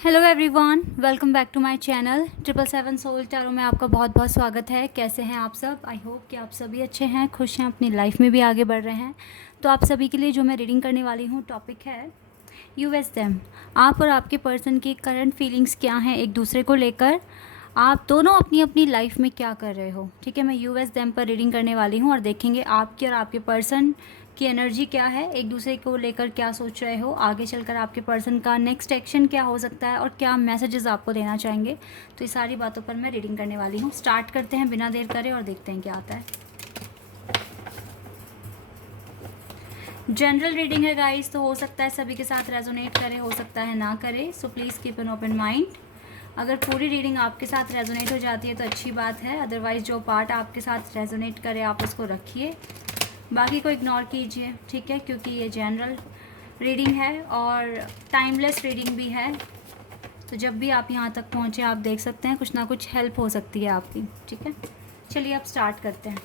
Hello everyone, welcome back to my channel 777 soul tarot में आपका बहुत बहुत स्वागत है। कैसे हैं आप सब? आई होप कि आप सभी अच्छे हैं, खुश हैं, अपनी लाइफ में भी आगे बढ़ रहे हैं। तो आप सभी के लिए जो मैं रीडिंग करने वाली हूँ टॉपिक है यू एस देम। आप और आपके पर्सन की करंट फीलिंग्स क्या हैं एक दूसरे को लेकर, आप दोनों अपनी अपनी लाइफ में क्या कर रहे हो। ठीक है, मैं यू एस देम पर रीडिंग करने वाली हूँ और देखेंगे आपकी और आपके पर्सन की एनर्जी क्या है, एक दूसरे को लेकर क्या सोच रहे हो, आगे चलकर आपके पर्सन का नेक्स्ट एक्शन क्या हो सकता है और क्या मैसेजेस आपको देना चाहेंगे। तो ये सारी बातों पर मैं रीडिंग करने वाली हूँ। स्टार्ट करते हैं बिना देर करे और देखते हैं क्या आता है। जनरल रीडिंग है गाइस, तो हो सकता है सभी के साथ रेजोनेट करे, हो सकता है ना करे, so please keep an open mind. अगर पूरी रीडिंग आपके साथ रेजोनेट हो जाती है तो अच्छी बात है, अदरवाइज़ जो पार्ट आपके साथ रेजोनेट करे आप उसको रखिए, बाकी को इग्नोर कीजिए। ठीक है, क्योंकि ये जनरल रीडिंग है और टाइमलेस रीडिंग भी है। तो जब भी आप यहाँ तक पहुँचे आप देख सकते हैं कुछ ना कुछ हेल्प हो सकती है आपकी। ठीक है, चलिए अब स्टार्ट करते हैं।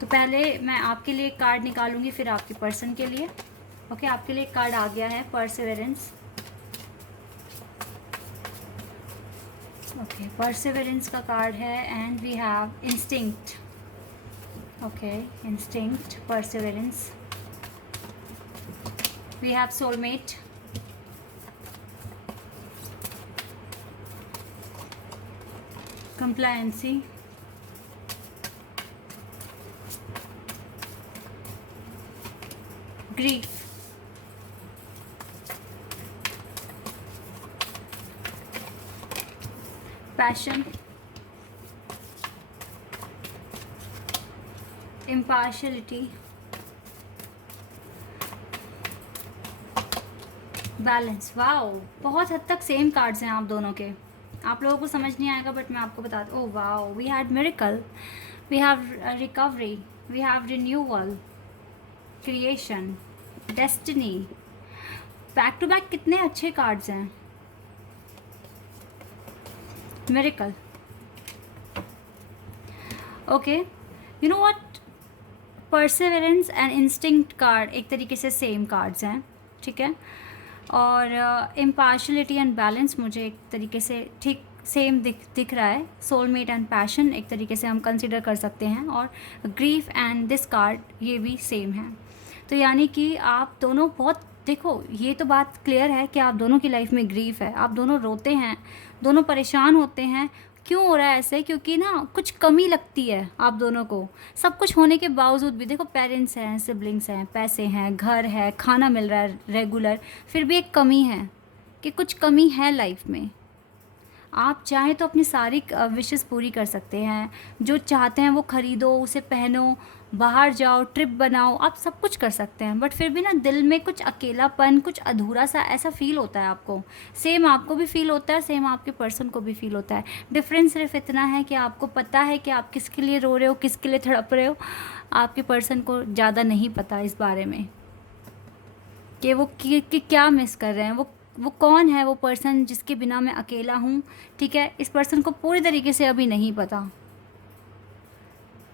तो पहले मैं आपके लिए एक कार्ड निकालूंगी, फिर आपके पर्सन के लिए। ओके, आपके लिए एक कार्ड आ गया है परसिवरेंस। ओके, परसिवरेंस का कार्ड है and we have instinct. Okay, instinct, perseverance, we have soulmate, compliancy, grief, passion, impartiality, balance. Wow, बहुत हद तक सेम कार्ड्स हैं आप दोनों के। आप लोगों को समझ नहीं आएगा बट मैं आपको बता दूँ। Oh wow, we had miracle, we have recovery, we have renewal, creation, destiny. Back to back कितने अच्छे कार्ड्स हैं। Miracle. Okay, you know what, perseverance and instinct card एक तरीके से सेम कार्ड्स हैं। ठीक है, और इम्पार्शलिटी एंड बैलेंस मुझे एक तरीके से ठीक सेम दिख रहा है। सोलमेट एंड पैशन एक तरीके से हम कंसिडर कर सकते हैं, और ग्रीफ एंड दिस कार्ड ये भी सेम है। तो यानी कि आप दोनों बहुत, देखो ये तो बात क्लियर है कि आप दोनों की लाइफ में ग्रीफ है, आप दोनों रोते हैं, दोनों परेशान होते हैं। क्यों हो रहा है ऐसे? क्योंकि ना कुछ कमी लगती है आप दोनों को, सब कुछ होने के बावजूद भी। देखो, पेरेंट्स हैं, सिबलिंग्स हैं, पैसे हैं, घर है, खाना मिल रहा है रेगुलर, फिर भी एक कमी है कि कुछ कमी है लाइफ में। आप चाहें तो अपनी सारी विशेस पूरी कर सकते हैं, जो चाहते हैं वो ख़रीदो, उसे पहनो, बाहर जाओ, ट्रिप बनाओ, आप सब कुछ कर सकते हैं, बट फिर भी ना दिल में कुछ अकेलापन, कुछ अधूरा सा ऐसा फील होता है आपको। सेम आपको भी फील होता है, सेम आपके पर्सन को भी फील होता है। डिफरेंस सिर्फ इतना है कि आपको पता है कि आप किसके लिए रो रहे हो, किसके लिए तड़प रहे हो। आपके पर्सन को ज़्यादा नहीं पता इस बारे में कि वो कि क्या मिस कर रहे हैं, वो कौन है वो पर्सन जिसके बिना मैं अकेला हूँ। ठीक है, इस पर्सन को पूरी तरीके से अभी नहीं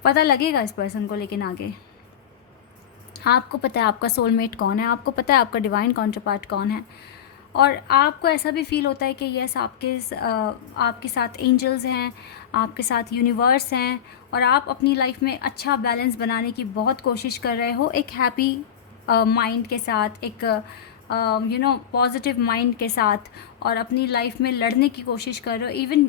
पता लगेगा इस पर्सन को, लेकिन आगे आपको पता है आपका सोलमेट कौन है, आपको पता है आपका डिवाइन काउंटरपार्ट कौन है, और आपको ऐसा भी फील होता है कि यस आपके साथ एंजल्स हैं, आपके साथ यूनिवर्स हैं, और आप अपनी लाइफ में अच्छा बैलेंस बनाने की बहुत कोशिश कर रहे हो, एक हैप्पी माइंड के साथ, एक पॉजिटिव माइंड के साथ, और अपनी लाइफ में लड़ने की कोशिश कर रहे हो। इवन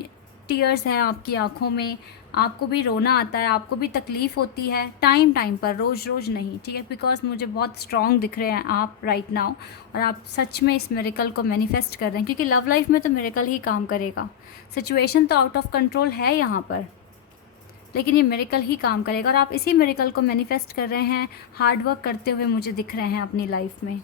टीयर्स हैं आपकी आंखों में, आपको भी रोना आता है, आपको भी तकलीफ़ होती है, टाइम पर, रोज़ रोज़ नहीं। ठीक है, बिकॉज मुझे बहुत स्ट्रॉन्ग दिख रहे हैं आप राइट नाउ, और आप सच में इस मिरेकल को मैनिफेस्ट कर रहे हैं, क्योंकि लव लाइफ में तो मिरेकल ही काम करेगा। सिचुएशन तो आउट ऑफ कंट्रोल है यहाँ पर, लेकिन ये मिरेकल ही काम करेगा, और आप इसी मिरेकल को मैनिफेस्ट कर रहे हैं, हार्डवर्क करते हुए मुझे दिख रहे हैं अपनी लाइफ में।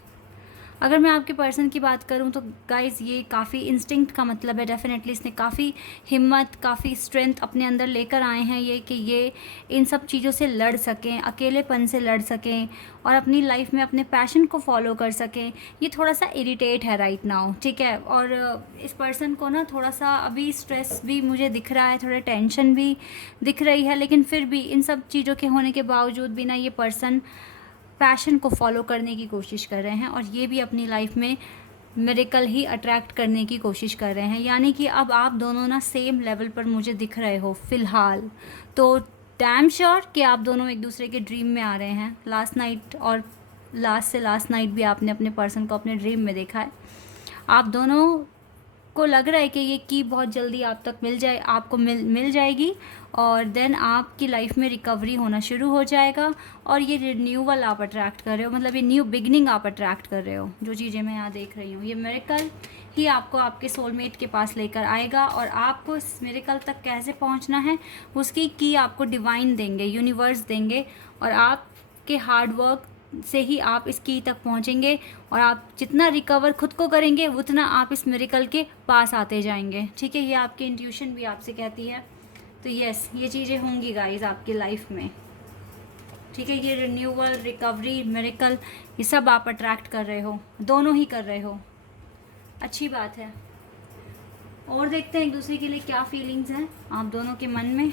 अगर मैं आपके पर्सन की बात करूं तो गाइस, ये काफ़ी इंस्टिंक्ट का मतलब है। डेफिनेटली इसने काफ़ी हिम्मत, काफ़ी स्ट्रेंथ अपने अंदर लेकर आए हैं, ये कि ये इन सब चीज़ों से लड़ सकें, अकेलेपन से लड़ सकें, और अपनी लाइफ में अपने पैशन को फॉलो कर सकें। ये थोड़ा सा इरिटेट है राइट नाउ। ठीक है, और इस पर्सन को ना थोड़ा सा अभी स्ट्रेस भी मुझे दिख रहा है, थोड़ा टेंशन भी दिख रही है, लेकिन फिर भी इन सब चीज़ों के होने के बावजूद भी ना ये पर्सन पैशन को फॉलो करने की कोशिश कर रहे हैं, और ये भी अपनी लाइफ में मिरेकल ही अट्रैक्ट करने की कोशिश कर रहे हैं। यानी कि अब आप दोनों ना सेम लेवल पर मुझे दिख रहे हो फ़िलहाल। तो डैम श्योर कि आप दोनों एक दूसरे के ड्रीम में आ रहे हैं। लास्ट नाइट और लास्ट नाइट भी आपने अपने पर्सन को अपने ड्रीम में देखा है। आप दोनों को लग रहा है कि ये की बहुत जल्दी आप तक आपको मिल जाएगी, और देन आपकी लाइफ में रिकवरी होना शुरू हो जाएगा। और ये रिन्यूअल आप अट्रैक्ट कर रहे हो, मतलब ये न्यू बिगनिंग आप अट्रैक्ट कर रहे हो। जो चीज़ें मैं यहाँ देख रही हूँ, ये मिरेकल ही आपको आपके सोलमेट के पास लेकर आएगा। और आपको इस मिरेकल तक कैसे पहुँचना है उसकी की आपको डिवाइन देंगे, यूनिवर्स देंगे, और आपके हार्ड वर्क से ही आप इस की तक पहुंचेंगे। और आप जितना रिकवर खुद को करेंगे उतना आप इस मिरेकल के पास आते जाएंगे। ठीक है, ये आपकी इंट्यूशन भी आपसे कहती है। तो यस, ये चीज़ें होंगी गाइस आपकी लाइफ में। ठीक है, ये रिन्यूअल, रिकवरी, मिरेकल, ये सब आप अट्रैक्ट कर रहे हो, दोनों ही कर रहे हो। अच्छी बात है। और देखते हैं एक दूसरे के लिए क्या फीलिंग्स हैं आप दोनों के मन में।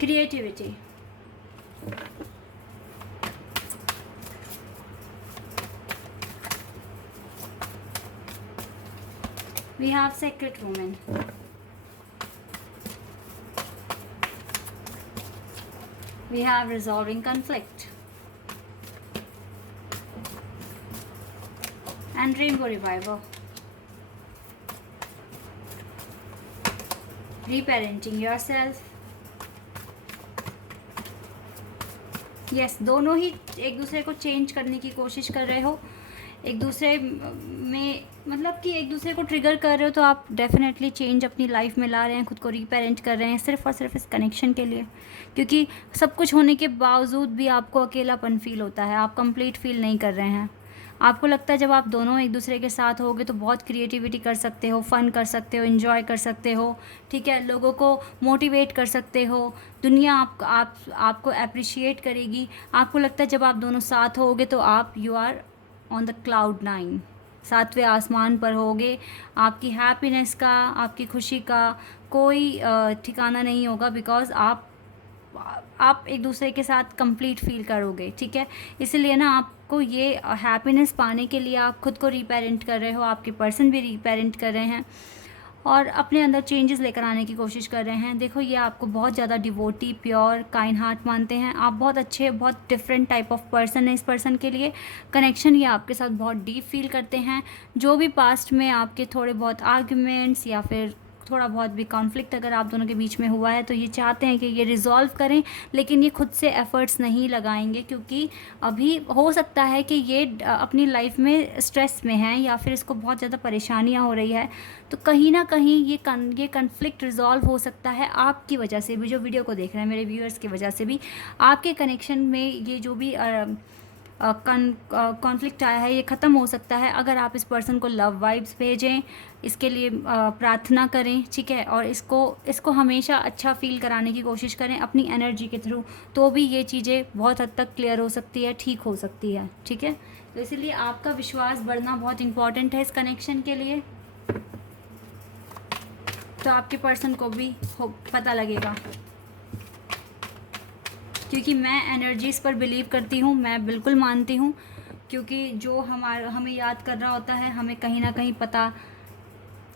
Creativity, we have sacred woman, we have resolving conflict, and rainbow revival, reparenting yourself। Yes, दोनों ही एक दूसरे को चेंज करने की कोशिश कर रहे हो, एक दूसरे में, मतलब कि एक दूसरे को ट्रिगर कर रहे हो। तो आप डेफिनेटली चेंज अपनी लाइफ में ला रहे हैं, खुद को रीपेरेंट कर रहे हैं सिर्फ और सिर्फ इस कनेक्शन के लिए। क्योंकि सब कुछ होने के बावजूद भी आपको अकेलापन फील होता है, आप कंप्लीट फील नहीं कर रहे हैं। आपको लगता है जब आप दोनों एक दूसरे के साथ होगे तो बहुत क्रिएटिविटी कर सकते हो, फ़न कर सकते हो, इन्जॉय कर सकते हो। ठीक है, लोगों को मोटिवेट कर सकते हो, दुनिया आपको अप्रिशिएट करेगी। आपको लगता है जब आप दोनों साथ होगे तो आप you are on the cloud 9, 7वें आसमान पर होगे। आपकी हैप्पीनेस का, आपकी खुशी का कोई ठिकाना नहीं होगा, बिकॉज़ आप एक दूसरे के साथ कंप्लीट फील करोगे। ठीक है, इसलिए ना आपको ये हैप्पीनेस पाने के लिए आप खुद को रीपेरेंट कर रहे हो, आपके पर्सन भी रीपेरेंट कर रहे हैं, और अपने अंदर चेंजेस लेकर आने की कोशिश कर रहे हैं। देखो, ये आपको बहुत ज़्यादा डिवोटी, प्योर, काइंड हार्ट मानते हैं। आप बहुत अच्छे, बहुत डिफरेंट टाइप ऑफ पर्सन है इस पर्सन के लिए। कनेक्शन ये आपके साथ बहुत डीप फील करते हैं। जो भी पास्ट में आपके थोड़े बहुत आर्ग्यूमेंट्स या फिर थोड़ा बहुत भी कॉन्फ्लिक्ट अगर आप दोनों के बीच में हुआ है तो ये चाहते हैं कि ये रिज़ॉल्व करें, लेकिन ये खुद से एफ़र्ट्स नहीं लगाएंगे, क्योंकि अभी हो सकता है कि ये अपनी लाइफ में स्ट्रेस में है या फिर इसको बहुत ज़्यादा परेशानियां हो रही है। तो कहीं ना कहीं ये कन्फ्लिक्ट रिज़ॉल्व हो सकता है आपकी वजह से भी, जो वीडियो को देख रहे हैं मेरे व्यूअर्स की वजह से भी। आपके कनेक्शन में ये जो भी कॉन्फ्लिक्ट आया है ये ख़त्म हो सकता है अगर आप इस पर्सन को लव वाइब्स भेजें, इसके लिए प्रार्थना करें। ठीक है, और इसको हमेशा अच्छा फील कराने की कोशिश करें अपनी एनर्जी के थ्रू, तो भी ये चीज़ें बहुत हद तक क्लियर हो सकती है, ठीक हो सकती है। ठीक है, तो इसीलिए आपका विश्वास बढ़ना बहुत इम्पॉर्टेंट है इस कनेक्शन के लिए। तो आपके पर्सन को भी पता लगेगा, क्योंकि मैं एनर्जीज़ पर बिलीव करती हूँ, मैं बिल्कुल मानती हूँ। क्योंकि जो हमें याद कर रहा होता है, हमें कहीं ना कहीं पता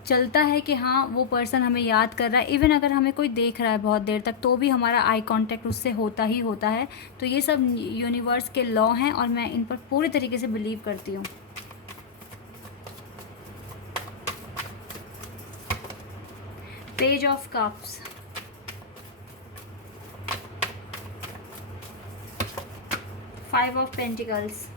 चलता है कि हाँ वो पर्सन हमें याद कर रहा है। इवन अगर हमें कोई देख रहा है बहुत देर तक तो भी हमारा आई कांटेक्ट उससे होता ही होता है। तो ये सब यूनिवर्स के लॉ हैं और मैं इन पर पूरी तरीके से बिलीव करती हूँ। Page of cups, five of pentacles,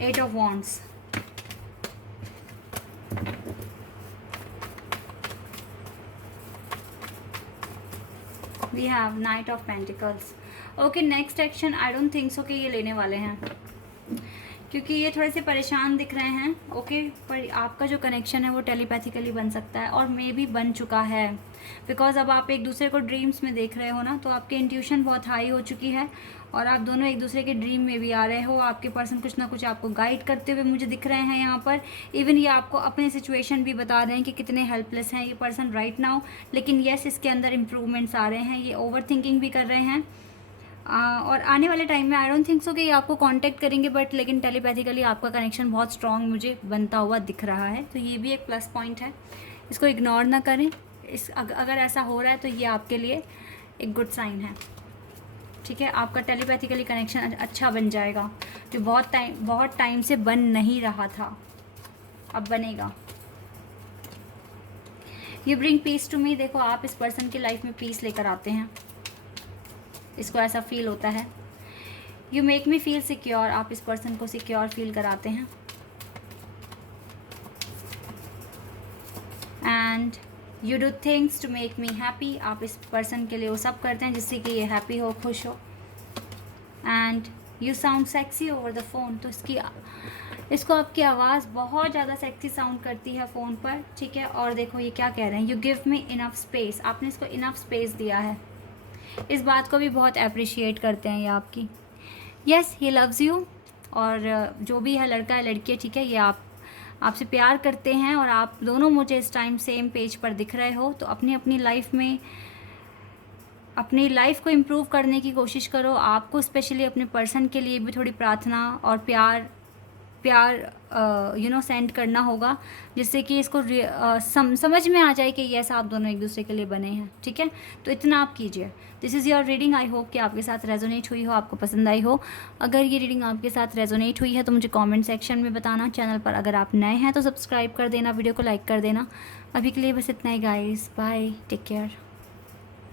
eight of wands, we have knight of pentacles. Okay, next action I don't think so कि ये लेने वाले हैं, क्योंकि ये थोड़े से परेशान दिख रहे हैं, ओके। पर आपका जो कनेक्शन है वो टेलीपैथिकली बन सकता है, और मे भी बन चुका है, बिकॉज अब आप एक दूसरे को ड्रीम्स में देख रहे हो ना, तो आपकी इंट्यूशन बहुत हाई हो चुकी है, और आप दोनों एक दूसरे के ड्रीम में भी आ रहे हो। आपके पर्सन कुछ ना कुछ आपको गाइड करते हुए मुझे दिख रहे हैं यहाँ पर। इवन ये आपको अपने सिचुएशन भी बता रहे हैं कि कितने हेल्पलेस हैं ये पर्सन राइट नाउ, लेकिन येस, इसके अंदर इम्प्रूवमेंट्स आ रहे हैं। ये ओवर थिंकिंग भी कर रहे हैं, और आने वाले टाइम में आई डोंट थिंक सो कि ये आपको कांटेक्ट करेंगे, बट लेकिन टेलीपैथिकली आपका कनेक्शन बहुत स्ट्रांग मुझे बनता हुआ दिख रहा है। तो ये भी एक प्लस पॉइंट है, इसको इग्नोर ना करें। अगर ऐसा हो रहा है तो ये आपके लिए एक गुड साइन है, ठीक है। आपका टेलीपैथिकली कनेक्शन अच्छा बन जाएगा, जो बहुत टाइम से बन नहीं रहा था, अब बनेगा। You bring peace to me, देखो आप इस पर्सन की लाइफ में पीस लेकर आते हैं, इसको ऐसा फील होता है। You make me feel secure, आप इस पर्सन को सिक्योर फील कराते हैं। And you do things to make me happy, आप इस पर्सन के लिए वो सब करते हैं जिससे कि ये हैप्पी हो, खुश हो। And you sound sexy over the phone, तो इसको आपकी आवाज़ बहुत ज़्यादा सेक्सी साउंड करती है फ़ोन पर, ठीक है। और देखो ये क्या कह रहे हैं, you give me enough space, आपने इसको इनफ स्पेस दिया है, इस बात को भी बहुत अप्रिशिएट करते हैं ये आपकी। येस, ही लव्स यू, और जो भी है लड़का है लड़की है, ठीक है, ये आपसे प्यार करते हैं, और आप दोनों मुझे इस टाइम सेम पेज पर दिख रहे हो। तो अपनी लाइफ में अपनी लाइफ को इम्प्रूव करने की कोशिश करो। आपको स्पेशली अपने पर्सन के लिए भी थोड़ी प्रार्थना और प्यार सेंड करना होगा, जिससे कि इसको समझ में आ जाए कि यस, आप दोनों एक दूसरे के लिए बने हैं, ठीक है। तो इतना आप कीजिए। This is your reading, I hope कि आपके साथ रेजोनेट हुई हो, आपको पसंद आई हो। अगर ये रीडिंग आपके साथ रेजोनेट हुई है तो मुझे कमेंट सेक्शन में बताना। चैनल पर अगर आप नए हैं तो सब्सक्राइब कर देना, वीडियो को लाइक कर देना। अभी के लिए बस इतना ही गाइस, बाय, टेक केयर।